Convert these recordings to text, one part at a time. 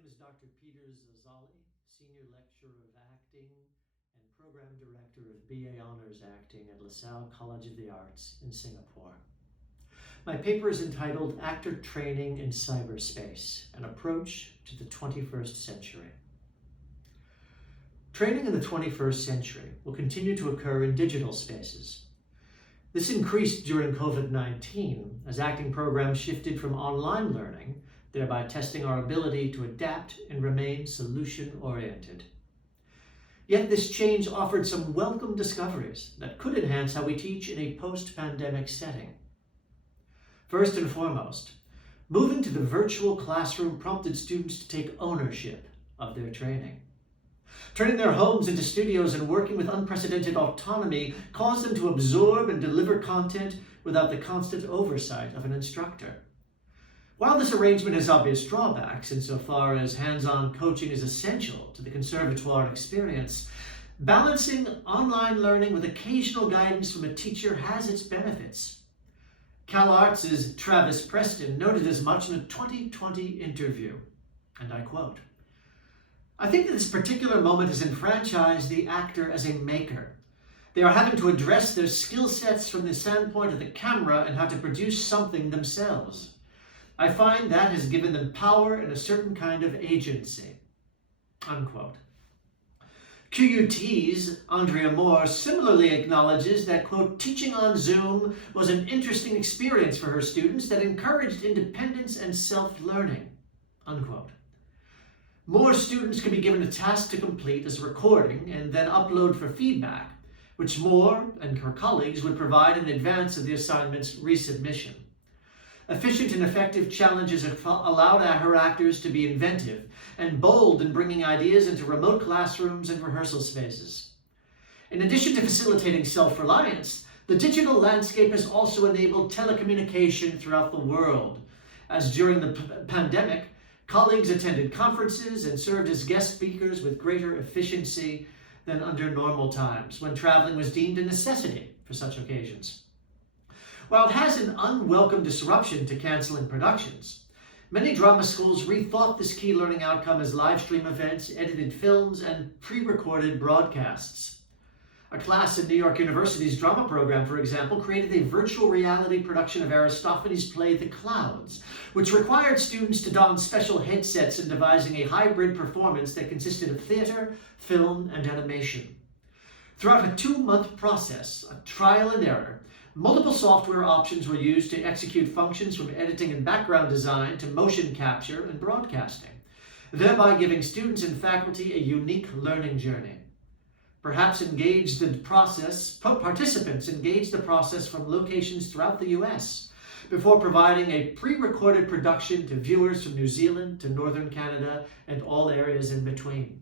name is Dr. Peter Zazzali, Senior Lecturer of Acting and Program Director of BA Honors Acting at LaSalle College of the Arts in Singapore. My paper is entitled Actor Training in Cyberspace, an Approach to the 21st Century. Training in the 21st century will continue to occur in digital spaces. This increased during COVID-19 as acting programs shifted from online learning, thereby testing our ability to adapt and remain solution-oriented. Yet this change offered some welcome discoveries that could enhance how we teach in a post-pandemic setting. First and foremost, moving to the virtual classroom prompted students to take ownership of their training. Turning their homes into studios and working with unprecedented autonomy caused them to absorb and deliver content without the constant oversight of an instructor. While this arrangement has obvious drawbacks insofar as hands-on coaching is essential to the conservatoire experience, balancing online learning with occasional guidance from a teacher has its benefits. CalArts' Travis Preston noted as much in a 2020 interview, and I quote, "I think that this particular moment has enfranchised the actor as a maker. They are having to address their skill sets from the standpoint of the camera and how to produce something themselves. I find that has given them power and a certain kind of agency." Unquote. QUT's Andrea Moore similarly acknowledges that, quote, "teaching on Zoom was an interesting experience for her students that encouraged independence and self-learning," unquote. More students can be given a task to complete as a recording and then upload for feedback, which Moore and her colleagues would provide in advance of the assignment's resubmission. Efficient and effective challenges allowed her actors to be inventive and bold in bringing ideas into remote classrooms and rehearsal spaces. In addition to facilitating self-reliance, the digital landscape has also enabled telecommunication throughout the world, as during the pandemic, colleagues attended conferences and served as guest speakers with greater efficiency than under normal times, when traveling was deemed a necessity for such occasions. While it has an unwelcome disruption to canceling productions, many drama schools rethought this key learning outcome as live stream events, edited films, and pre-recorded broadcasts. A class in New York University's drama program, for example, created a virtual reality production of Aristophanes' play The Clouds, which required students to don special headsets in devising a hybrid performance that consisted of theater, film, and animation. Throughout a 2-month process, a trial and error, multiple software options were used to execute functions from editing and background design to motion capture and broadcasting, thereby giving students and faculty a unique learning journey. Participants engaged the process from locations throughout the US before providing a pre-recorded production to viewers from New Zealand to Northern Canada and all areas in between.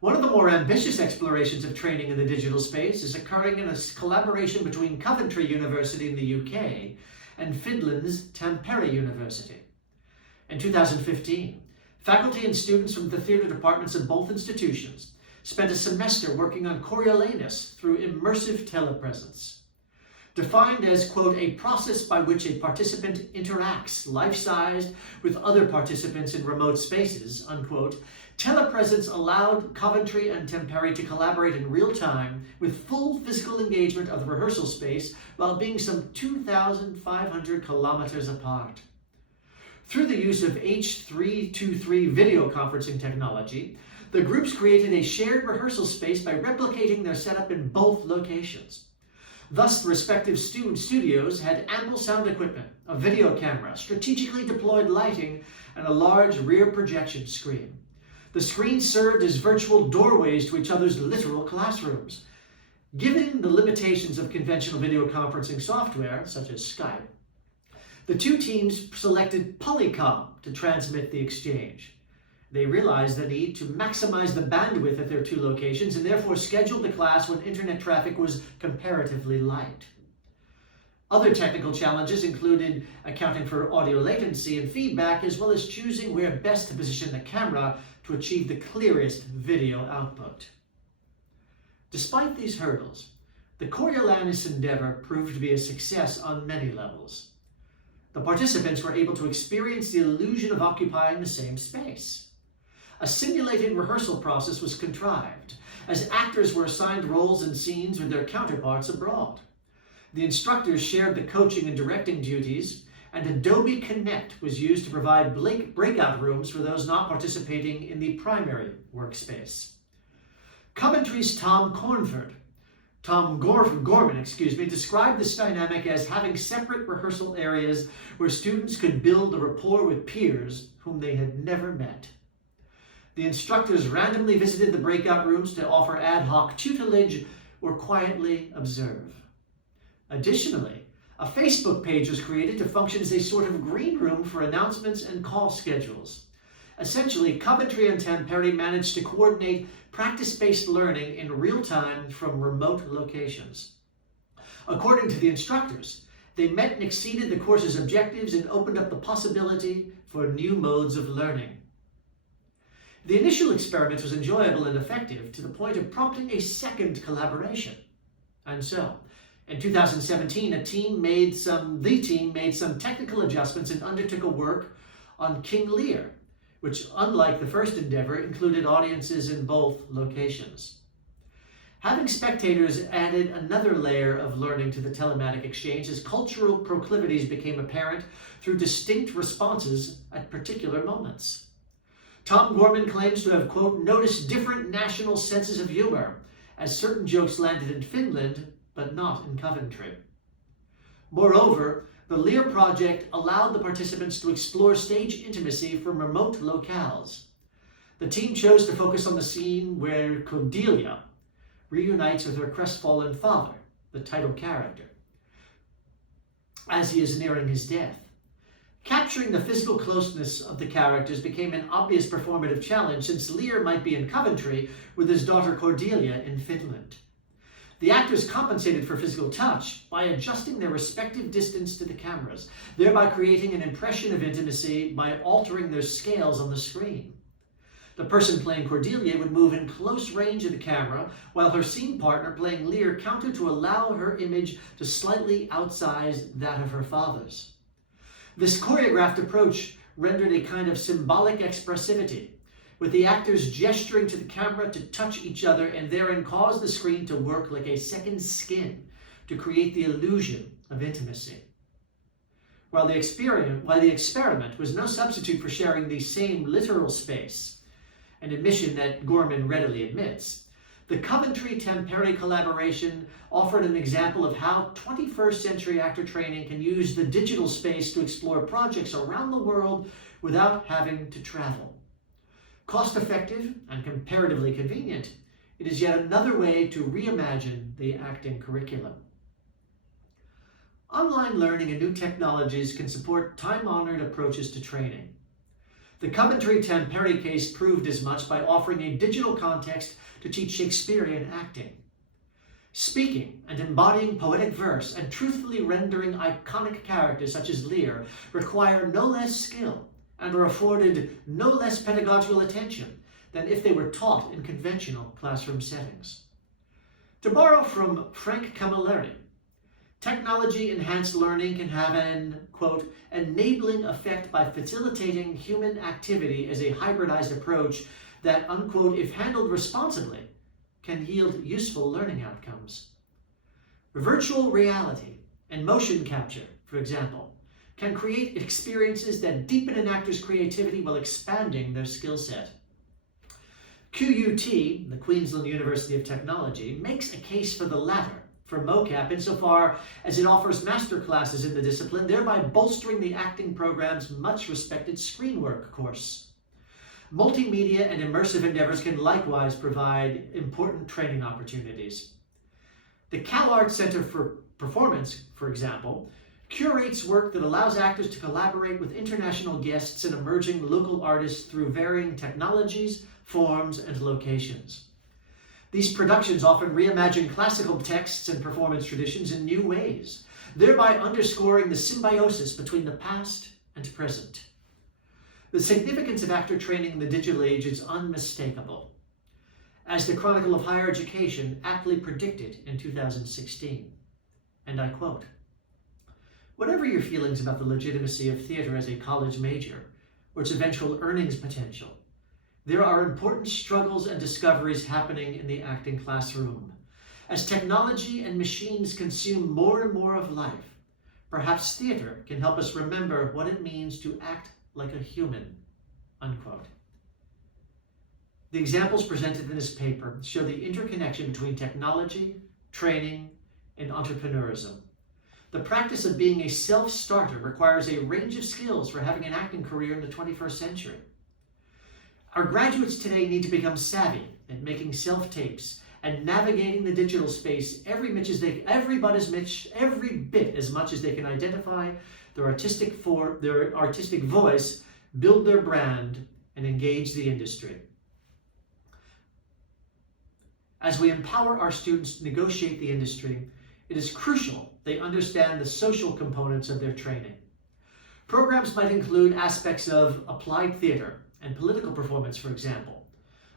One of the more ambitious explorations of training in the digital space is occurring in a collaboration between Coventry University in the UK and Finland's Tampere University. In 2015, faculty and students from the theater departments of both institutions spent a semester working on Coriolanus through immersive telepresence. Defined as, quote, "a process by which a participant interacts life-sized with other participants in remote spaces," unquote, telepresence allowed Coventry and Tampere to collaborate in real time with full physical engagement of the rehearsal space while being some 2,500 kilometers apart. Through the use of H.323 video conferencing technology, the groups created a shared rehearsal space by replicating their setup in both locations. Thus, the respective studios had ample sound equipment, a video camera, strategically deployed lighting, and a large rear projection screen. The screens served as virtual doorways to each other's literal classrooms. Given the limitations of conventional video conferencing software, such as Skype, the two teams selected Polycom to transmit the exchange. They realized the need to maximize the bandwidth at their 2 locations and therefore scheduled the class when internet traffic was comparatively light. Other technical challenges included accounting for audio latency and feedback, as well as choosing where best to position the camera to achieve the clearest video output. Despite these hurdles, the Coriolanus endeavor proved to be a success on many levels. the participants were able to experience the illusion of occupying the same space. A simulated rehearsal process was contrived, as actors were assigned roles and scenes with their counterparts abroad. The instructors shared the coaching and directing duties, and Adobe Connect was used to provide breakout rooms for those not participating in the primary workspace. Coventry's Tom Gorman, described this dynamic as having separate rehearsal areas where students could build a rapport with peers whom they had never met. The instructors randomly visited the breakout rooms to offer ad hoc tutelage or quietly observe. Additionally, a Facebook page was created to function as a sort of green room for announcements and call schedules. Essentially, Coventry and Tampere managed to coordinate practice-based learning in real time from remote locations. According to the instructors, they met and exceeded the course's objectives and opened up the possibility for new modes of learning. The initial experiment was enjoyable and effective to the point of prompting a second collaboration. And so, in 2017, the team made some technical adjustments and undertook a work on King Lear, which, unlike the first endeavor, included audiences in both locations. Having spectators added another layer of learning to the telematic exchange as cultural proclivities became apparent through distinct responses at particular moments. Tom Gorman claims to have, quote, noticed different national senses of humor, as certain jokes landed in Finland, but not in Coventry. Moreover, the Lear project allowed the participants to explore stage intimacy from remote locales. The team chose to focus on the scene where Cordelia reunites with her crestfallen father, the title character, as he is nearing his death. Capturing the physical closeness of the characters became an obvious performative challenge, since Lear might be in Coventry with his daughter Cordelia in Finland. The actors compensated for physical touch by adjusting their respective distance to the cameras, thereby creating an impression of intimacy by altering their scales on the screen. The person playing Cordelia would move in close range of the camera, while her scene partner playing Lear countered to allow her image to slightly outsize that of her father's. This choreographed approach rendered a kind of symbolic expressivity, with the actors gesturing to the camera to touch each other and therein cause the screen to work like a second skin to create the illusion of intimacy. While the experiment was no substitute for sharing the same literal space, an admission that Gorman readily admits, the Coventry-Tampere collaboration offered an example of how 21st century actor training can use the digital space to explore projects around the world without having to travel. Cost-effective and comparatively convenient, it is yet another way to reimagine the acting curriculum. Online learning and new technologies can support time-honored approaches to training. The Coventry-Tampere case proved as much by offering a digital context to teach Shakespearean acting. Speaking and embodying poetic verse and truthfully rendering iconic characters such as Lear require no less skill and are afforded no less pedagogical attention than if they were taught in conventional classroom settings. To borrow from Frank Camilleri, technology-enhanced learning can have an, quote, enabling effect by facilitating human activity as a hybridized approach that, unquote, if handled responsibly, can yield useful learning outcomes. Virtual reality and motion capture, for example, can create experiences that deepen an actor's creativity while expanding their skill set. QUT, the Queensland University of Technology, makes a case for the latter, for mocap, insofar as it offers master classes in the discipline, thereby bolstering the acting program's much-respected screen work course. Multimedia and immersive endeavors can likewise provide important training opportunities. The CalArts Center for Performance, for example, curates work that allows actors to collaborate with international guests and emerging local artists through varying technologies, forms, and locations. These productions often reimagine classical texts and performance traditions in new ways, thereby underscoring the symbiosis between the past and present. The significance of actor training in the digital age is unmistakable, as the Chronicle of Higher Education aptly predicted in 2016. And I quote, Whatever your feelings about the legitimacy of theater as a college major, or its eventual earnings potential, there are important struggles and discoveries happening in the acting classroom. As technology and machines consume more and more of life, perhaps theater can help us remember what it means to act like a human, unquote. The examples presented in this paper show the interconnection between technology, training, and entrepreneurism. The practice of being a self-starter requires a range of skills for having an acting career in the 21st century. Our graduates today need to become savvy at making self-tapes and navigating the digital space every bit as much as they can identify their artistic voice, build their brand, and engage the industry. As we empower our students to negotiate the industry, it is crucial they understand the social components of their training. Programs might include aspects of applied theater and political performance, for example.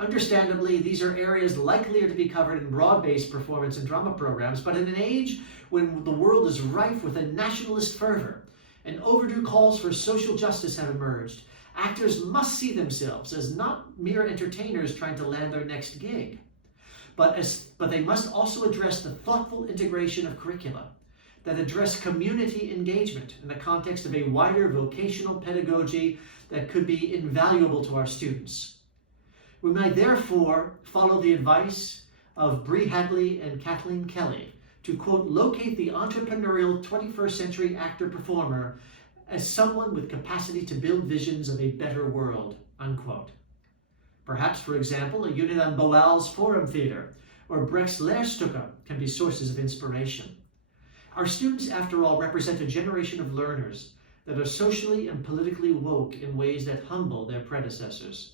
Understandably, these are areas likelier to be covered in broad-based performance and drama programs, but in an age when the world is rife with a nationalist fervor and overdue calls for social justice have emerged, actors must see themselves as not mere entertainers trying to land their next gig, but they must also address the thoughtful integration of curricula that address community engagement in the context of a wider vocational pedagogy that could be invaluable to our students. We might therefore follow the advice of Bree Hadley and Kathleen Kelly to, quote, locate the entrepreneurial 21st century actor-performer as someone with capacity to build visions of a better world, unquote. Perhaps, for example, a unit on Boal's Forum Theater or Brecht's Lehrstücke can be sources of inspiration. Our students, after all, represent a generation of learners that are socially and politically woke in ways that humble their predecessors.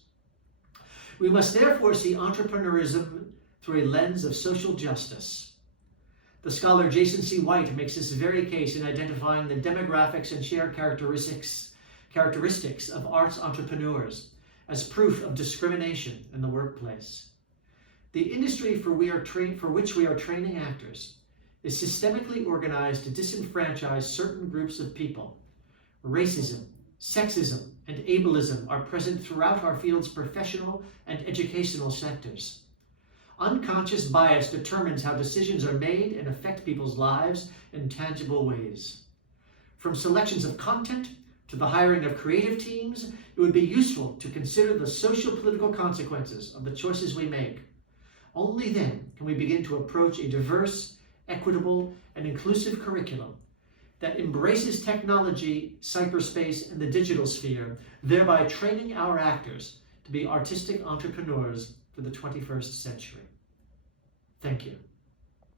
We must therefore see entrepreneurism through a lens of social justice. The scholar Jason C. White makes this very case in identifying the demographics and shared characteristics of arts entrepreneurs as proof of discrimination in the workplace. The industry for which we are training actors is systemically organized to disenfranchise certain groups of people. Racism, sexism, and ableism are present throughout our field's professional and educational sectors. Unconscious bias determines how decisions are made and affect people's lives in tangible ways. From selections of content to the hiring of creative teams, it would be useful to consider the socio-political consequences of the choices we make. Only then can we begin to approach a diverse, equitable, and inclusive curriculum that embraces technology, cyberspace, and the digital sphere, thereby training our actors to be artistic entrepreneurs for the 21st century. Thank you.